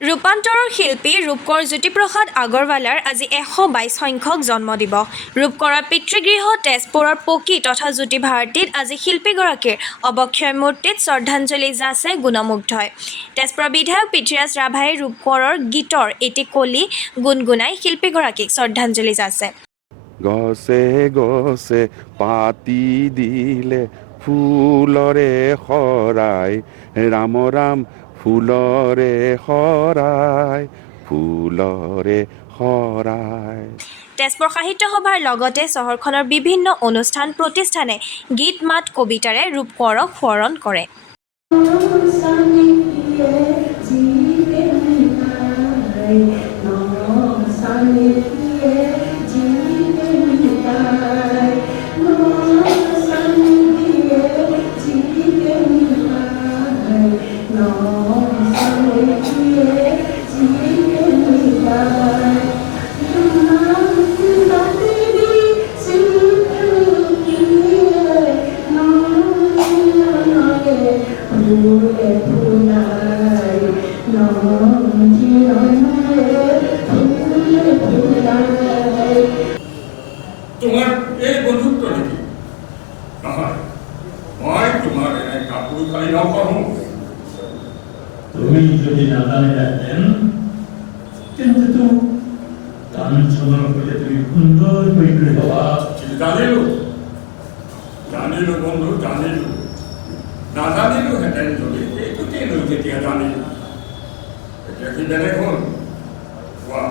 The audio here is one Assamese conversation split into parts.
ৰূপান্তৰৰ শিল্পী ৰূপকৰ জ্যোতিপ্ৰসাদ আগৰৱালাৰ আজি ১২২ সংখ্যক জন্মদিৱস। ৰূপকৰৰ পিতৃগৃহ তেজপুৰৰ পকী তথা জ্যোতি ভাৰতীত আজি শিল্পীগৰাকীৰ অৱক্ষয় মূৰ্তিত শ্ৰদ্ধাঞ্জলি যাচে গুণমুগ্ধই। তেজপুৰৰ বিধায়ক পৃথ্বীৰাজ ৰাভাই ৰূপকৰৰ গীতৰ এটি কলি গুণগুণাই শিল্পীগৰাকীক শ্ৰদ্ধাঞ্জলি যাচে। গছে গছে পাতি দিলে ফুলৰে শৰাই, ৰাম ৰাম ফুলৰে শৰাই, ফুলৰে শৰাই। তেজপুৰ সাহিত্য সভাৰ লগতে চহৰখনৰ বিভিন্ন অনুষ্ঠান প্ৰতিষ্ঠানে গীত মাত কবিতাৰে ৰূপকৰক সোঁৱৰণ কৰে। তোমাৰ এই বন্ধুত্ব নাকি নহয়, মই তোমাৰ এনে কাপোৰ খালি নকৰোঁ। তুমি যদি নাজানিলেহেঁতেন তেন্তেতো কাঞ্চনৰ সৈতে তুমি সুন্দৰকৈ কৰি পাবা। জানিলো বন্ধু, জানিলো। নাজানিলোহেঁতেন যদি এইটোতেই লৈ তেতিয়া জানিলো। এতিয়া কি বেলেগ হ'ল কোৱা,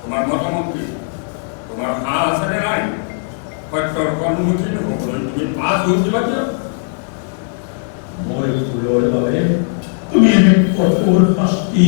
তোমাৰ মতামত কি? তোমাৰ সাহ আছেনে নাই? সত্যৰ সন্মুখীন হ'বলৈ তুমি পাছ হৈছিলা কিয়? মই ভুলৰ বাবে তুমি এনে কঠোৰ শাস্তি